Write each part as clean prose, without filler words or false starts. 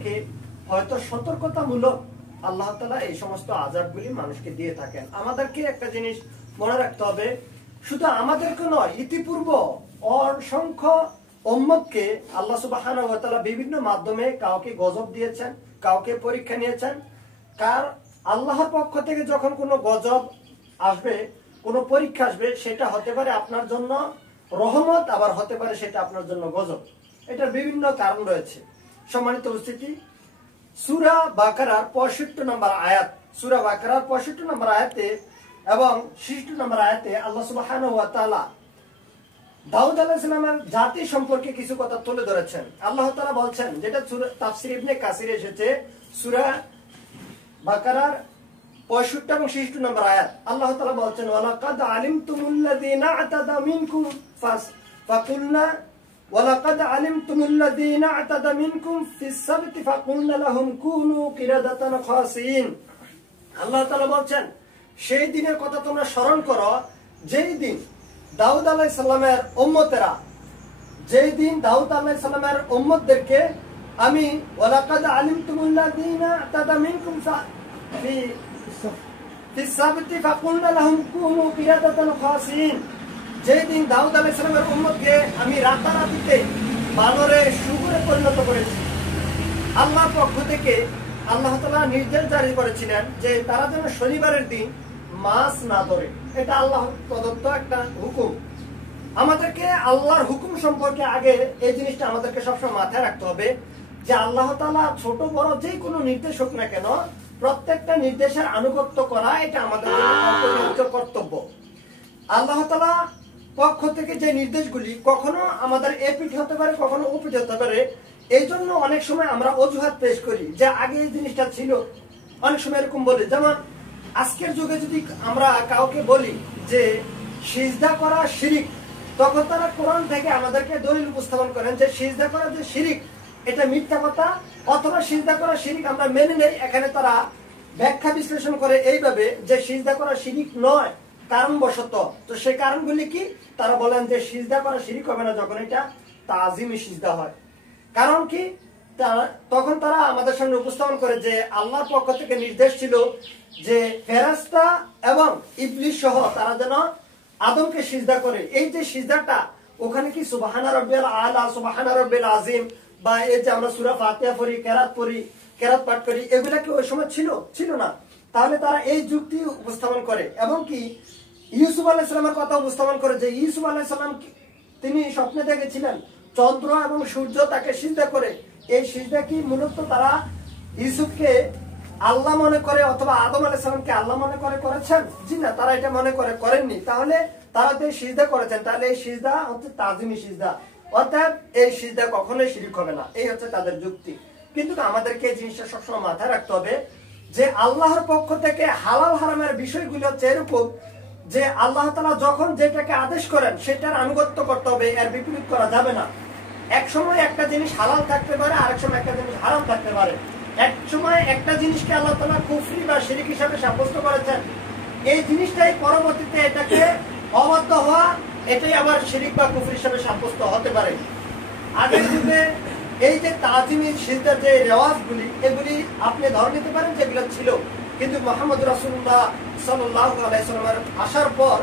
থেকে হয়তো সতর্কতামূলক আল্লাহ তাআলা এই সমস্ত আযাবগুলি মানুষকে দিয়ে থাকেন। আমাদেরকে একটা জিনিস মনে রাখতে হবে, শুধু আমাদেরকে নয়, ইতিপূর্ব অসংখ্য উম্মতকে আল্লাহ সুবহানাহু ওয়া তাআলা বিভিন্ন মাধ্যমে কাউকে গজব দিয়েছেন, কাউকে পরীক্ষা নিয়েছেন। কার আল্লাহর পক্ষ থেকে যখন কোনো গজব আসবে, কোনো পরীক্ষা আসবে, সেটা হতে পারে আপনার জন্য রহমত, আবার হতে পারে সেটা আপনার জন্য গজব। এটার বিভিন্ন কারণ রয়েছে। সম্মানিত উপস্থিতি, সূরা বাকারার 65 নম্বর আয়াত, সূরা বাকারার 65 নম্বর আয়াতে এবং 66 নম্বর আয়াতে আল্লাহ সুবহানাহু ওয়া তাআলা দাউদ আলাইহিস সালামের জাতি সম্পর্কে কিছু কথা তুলে ধরেছেন। আল্লাহ তাআলা বলছেন, যেটা তাফসীর ইবনে কাসির এসেছে, সূরা বাকারার 65 এবং 66 নম্বর আয়াত। আল্লাহ তাআলা বলছেন, ওয়ালাকাদ আলিমতুমুল্লাযীনা আতাদা মিনকুম ফাকুলনা ওয়ালাকাদ আলিমতুমুল্লাযীনা আতাদা মিনকুম ফিস সাবতি ফাকুলনা লাহুম কুনু কিরাদাতান খাসিন। আল্লাহ তাআলা বলছেন, সেই দিনের কথা তোমরা স্মরণ করো যেই দিন দাউদ আলাইহিস সালামের উম্মতেরা, যেই দিন দাউদ আলাইহিস সালামের উম্মতদেরকে আমি ওয়ালাকাদ আলিমতুমুল্লাযীনা আতাদা মিনকুম ফিস সাবতি ফাকুলনা লাহুম কুনু কিরাদাতান খাসিন। যেই দিন দাউদ আলাইহিস সালামের উম্মতকে আমি রাতারাতিতে বানরে শুকরে পরিণত করেছি। আল্লাহর পক্ষ থেকে আল্লাহ তাআলা নির্দেশ জারি করেছিলেন যে তারা যেন শনিবারের দিন মাছ না ধরে। এটা আল্লাহর প্রদত্ত একটা হুকুম। আমাদেরকে আল্লাহর হুকুম সম্পর্কে আগে এই জিনিসটা আমাদেরকে সবসময় মাথায় রাখতে হবে যে আল্লাহ তাআলা ছোট বড় যে কোনো নির্দেশ হোক না কেন, প্রত্যেকটা নির্দেশের আনুগত্য করা এটা আমাদের অপরিহার্য কর্তব্য। আল্লাহ তাআলা পক্ষ থেকে যে নির্দেশগুলি কখনো আমাদের এপিঠ হতে পারে, কখনো ওপিঠ হতে পারে। এই জন্য অনেক সময় আমরা অজুহাত পেশ করি যে আগে এই জিনিসটা ছিল। অনেক সময় এরকম বলি, যেমন আজকের যুগে যদি আমরা কাউকে বলি যে সিজদা করা শিরিক, তখন তারা কোরআন থেকে আমাদেরকে দলিল উপস্থাপন করেন যে সিজদা করা যে শিরিক এটা মিথ্যা কথা, অথবা সিজদা করা শিরিক আমরা মেনে নেই। এখানে তারা ব্যাখ্যা বিশ্লেষণ করে এইভাবে যে সিজদা করা শিরিক নয়, কারণবশত। তো সেই কারণগুলি কি? তারা বলেন যে সিজদা করা শিরিক হবে না যখন এটা তাজিমি সিজদা হয়। কারণ কি? তখন তারা আমাদের সামনে উপস্থাপন করে যে আল্লাহর পক্ষ থেকে নির্দেশ ছিল যে ফেরেশতা এবং ইবলিস সহ তারা যেন আদমকে সিজদা করে। এই যে সিজদাটা, ওখানে কি সুবহানা রাব্বিয়াল আলা, সুবহানা রাব্বিল আযীম, বা এই যে আমরা সূরা ফাতিহা পড়ি, কেরাত পাঠ করি, এগুলা কি ওই সময় ছিল না? তাহলে তারা এই যুক্তি উপস্থাপন করে। এবং কি ইউসুফ আলাইহিস সালামের কথা উপস্থাপন করে যে ইউসুফ আলাইহিস সালাম তিনি স্বপ্নে দেখেছিলেন চন্দ্র এবং সূর্য তাকে সিজদা করে। এই সিজদা কি মূলত তারা ইউসুফকে আল্লাহ মনে করে অথবা আদম আলাইহিস সালামকে আল্লাহ মনে করে করেছেন? জি না, তারা এটা মনে করে করেননি। তাহলে তারা যে সিজদা করেছেন, তাহলে এই সিজদা হচ্ছে তাজিমি সিজদা, অর্থাৎ এই সিজদা কখনোই শিরক হবে না। এই হচ্ছে তাদের যুক্তি। কিন্তু আমাদেরকে এই জিনিসটা সবসময় মাথায় রাখতে হবে যে আল্লাহর পক্ষ থেকে হালাল হারামের বিষয়গুলো হচ্ছে এরকম যে আল্লাহ তাআলা যখন যেটাকে আদেশ করেন সেটার আনুগত্য করতে হবে, এর বিপরীত করা যাবে না। এক সময় একটা জিনিস হালাল থাকতে পারে, আরেক সময় একটা জিনিস হারাম থাকতে পারে। এক সময় একটা জিনিসকে আল্লাহ তাআলা কুফরি বা শিরক হিসাবে সাব্যস্ত করেছেন, এই জিনিসটাই পরবর্তীতে এটাকে অবাধ্য হওয়া, এটাই আবার শিরক বা কুফরি হিসাবে সাব্যস্ত হতে পারে। আগের যুগে এই যে তাজিমি সিজদার যে রেওয়াজগুলি, এগুলি আপনি ধরে নিতে পারেন যেগুলো ছিল, কিন্তু মুহাম্মদ রাসূলুল্লাহ সাল্লাল্লাহু আলাইহি ওয়াসাল্লামের আসার পর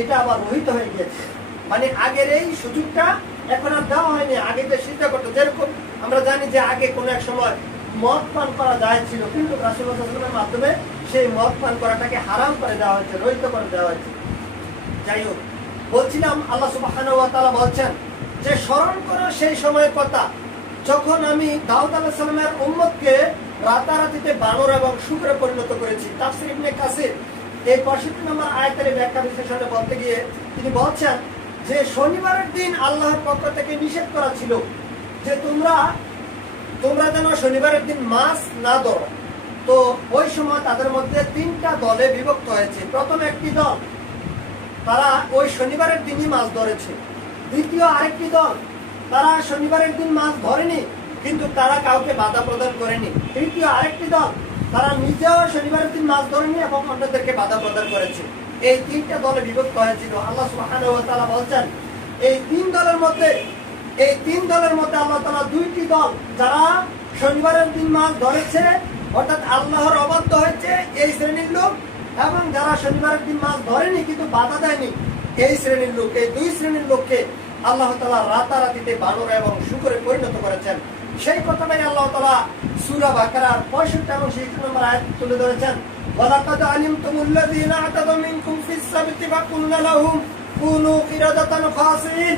এটা আবার রহিত হয়ে গিয়েছে। মানে আগের এই সুযোগটা এখন আর দেওয়া হয়নি। আগে যে সিজদা করতো, যেরকম আমরা জানি যে আগে কোনো এক সময় মদ পান করা যায় ছিল, কিন্তু রাসূলুল্লাহ সাল্লাল্লাহু আলাইহি ওয়াসাল্লামের মাধ্যমে সেই মদ পান করাটাকে হারাম করে দেওয়া হয়েছে, রহিত করে দেওয়া হয়েছে। যাই হোক, বলছিলাম আল্লাহ সুবহানাহু ওয়া তাআলা বলছেন যে স্মরণ করো সেই সময়ের কথা যখন আমি দাউদ আলাইহিস সালামের উম্মতকে রাতারাতিতে বানর এবং শুকরে পরিণত করেছি। তাফসীর ইবনে কাসির এই 65 নম্বর আয়াতের ব্যাখ্যা বিশ্লেষণে বলতে গিয়ে তিনি বলছেন যে শনিবারের দিন আল্লাহর পক্ষ থেকে নিষেধ করা ছিল যে তোমরা যেন শনিবারের দিন মাছ না ধরো। তো ওই সময় তাদের মধ্যে 3টা দলে বিভক্ত হয়েছে। প্রথম একটি দল তারা ওই শনিবারের দিনই মাছ ধরেছে। দ্বিতীয় আরেকটি দল তারা শনিবারের দিন মাছ ধরেনি, কিন্তু তারা কাউকে বাধা প্রদান করেনি। তৃতীয় আরেকটি দল তারা নিজেও শনিবারের দিন মাছ ধরেনি এবং অন্যদেরকে বাধা প্রদান করেছে। এই 3টা দলে বিভক্ত হয়েছিল। আল্লাহ সুবহানাহু ওয়া তাআলা বলছেন এই 3 দলের মধ্যে আল্লাহ তাআলা 2টি দল যারা শনিবারের দিন মাছ ধরেছে অর্থাৎ আল্লাহর অবাধ্য হয়েছে এই শ্রেণীর লোক, এবং যারা শনিবারের দিন মাছ ধরেনি কিন্তু বাধা দেয়নি এই শ্রেণীর লোক, এই দুই শ্রেণীর লোককে আল্লাহ তাআলা রাতারাতিতে বানর এবং শুকরে পরিণত করেছেন। সেই কথাটাই আল্লাহ তাআলা সূরা বাকারার 65 এবং 66 নম্বর আয়াত তুলে ধরেছেন। ওয়ালাকাদ আলিমতুমুল্লাযীনা আ'তাদু মিনকুম ফিস সাবতি ফাকুলনা লাহুম কুনু কিরাদাতান খাসিন।